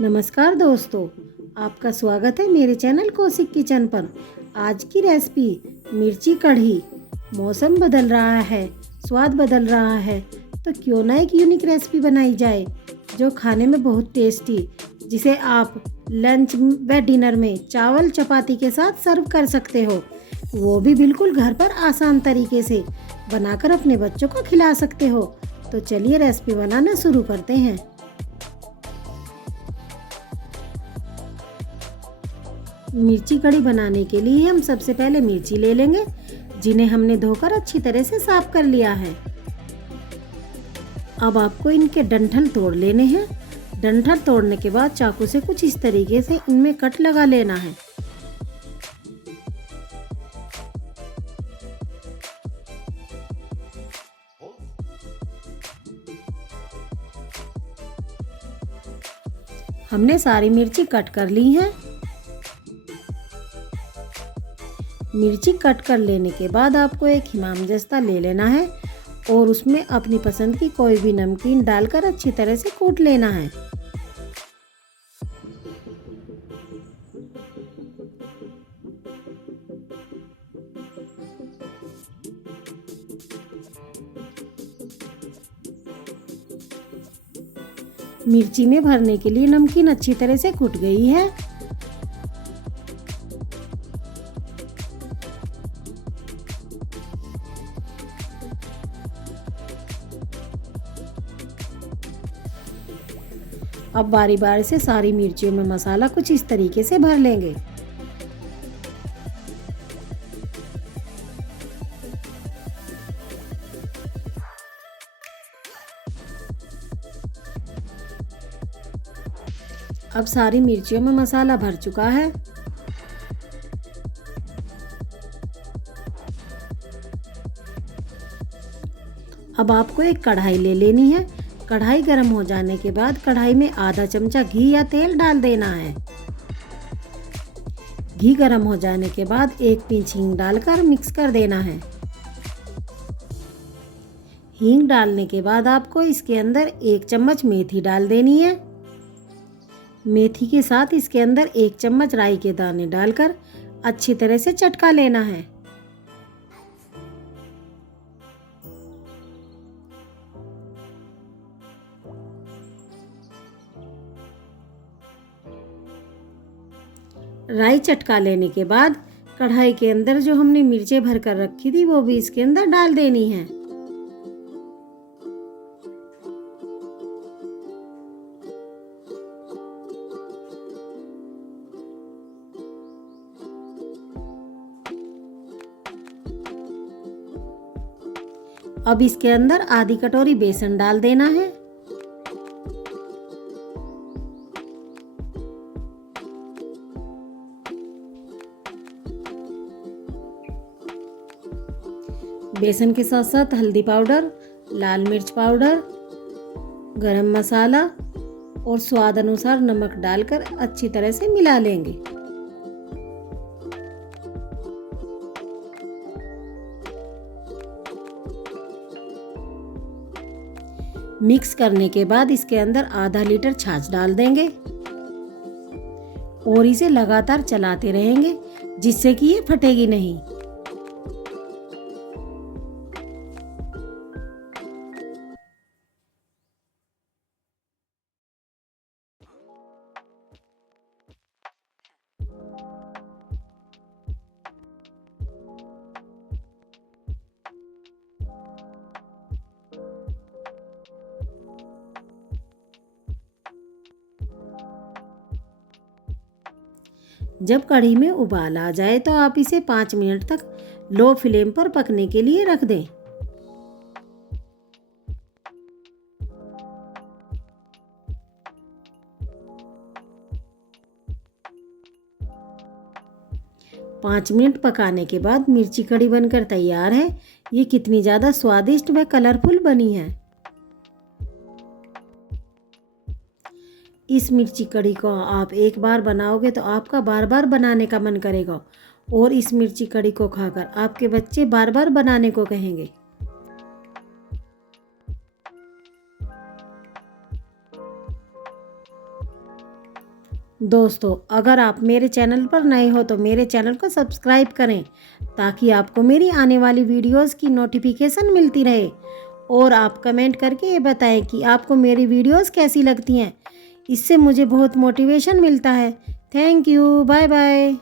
नमस्कार दोस्तों, आपका स्वागत है मेरे चैनल कौशिक किचन पर। आज की रेसिपी मिर्ची कढ़ी। मौसम बदल रहा है, स्वाद बदल रहा है, तो क्यों ना एक यूनिक रेसिपी बनाई जाए जो खाने में बहुत टेस्टी, जिसे आप लंच व डिनर में चावल चपाती के साथ सर्व कर सकते हो। वो भी बिल्कुल घर पर आसान तरीके से बनाकर अपने बच्चों को खिला सकते हो। तो चलिए रेसिपी बनाना शुरू करते हैं। मिर्ची कढ़ी बनाने के लिए हम सबसे पहले मिर्ची ले लेंगे, जिन्हें हमने धोकर अच्छी तरह से साफ कर लिया है। अब आपको इनके डंठल तोड़ लेने हैं। डंठल तोड़ने के बाद चाकू से कुछ इस तरीके से इनमें कट लगा लेना है। हमने सारी मिर्ची कट कर ली है। मिर्ची कट कर लेने के बाद आपको एक हिमामजस्ता ले लेना है और उसमें अपनी पसंद की कोई भी नमकीन डालकर अच्छी तरह से कूट लेना है। मिर्ची में भरने के लिए नमकीन अच्छी तरह से कूट गई है। अब बारी बारी से सारी मिर्चियों में मसाला कुछ इस तरीके से भर लेंगे। अब सारी मिर्चियों में मसाला भर चुका है। अब आपको एक कढ़ाई ले लेनी है। कढ़ाई गर्म हो जाने के बाद कढ़ाई में आधा चमचा घी या तेल डाल देना है। घी गर्म हो जाने के बाद एक पिंच हींग डालकर मिक्स कर देना है। हींग डालने के बाद आपको इसके अंदर एक चम्मच मेथी डाल देनी है। मेथी के साथ इसके अंदर एक चम्मच राई के दाने डालकर अच्छी तरह से चटका लेना है। राई चटका लेने के बाद कढ़ाई के अंदर जो हमने मिर्चें भर कर रखी थी वो भी इसके अंदर डाल देनी है। अब इसके अंदर आधी कटोरी बेसन डाल देना है। बेसन के साथ साथ हल्दी पाउडर, लाल मिर्च पाउडर, गरम मसाला और स्वाद अनुसार नमक डालकर अच्छी तरह से मिला लेंगे। मिक्स करने के बाद इसके अंदर आधा लीटर छाछ डाल देंगे और इसे लगातार चलाते रहेंगे, जिससे कि ये फटेगी नहीं। जब कढ़ी में उबाल आ जाए तो आप इसे 5 मिनट तक लो फ्लेम पर पकने के लिए रख दें। पाँच मिनट पकाने के बाद मिर्ची कढ़ी बनकर तैयार है। ये कितनी ज़्यादा स्वादिष्ट व कलरफुल बनी है। इस मिर्ची कढ़ी को आप एक बार बनाओगे तो आपका बार बार बनाने का मन करेगा और इस मिर्ची कढ़ी को खाकर आपके बच्चे बार बार बनाने को कहेंगे। दोस्तों, अगर आप मेरे चैनल पर नए हो तो मेरे चैनल को सब्सक्राइब करें ताकि आपको मेरी आने वाली वीडियोस की नोटिफिकेशन मिलती रहे। और आप कमेंट करके ये बताएं कि आपको मेरी वीडियोस कैसी लगती हैं। इससे मुझे बहुत मोटिवेशन मिलता है। Thank you. Bye bye.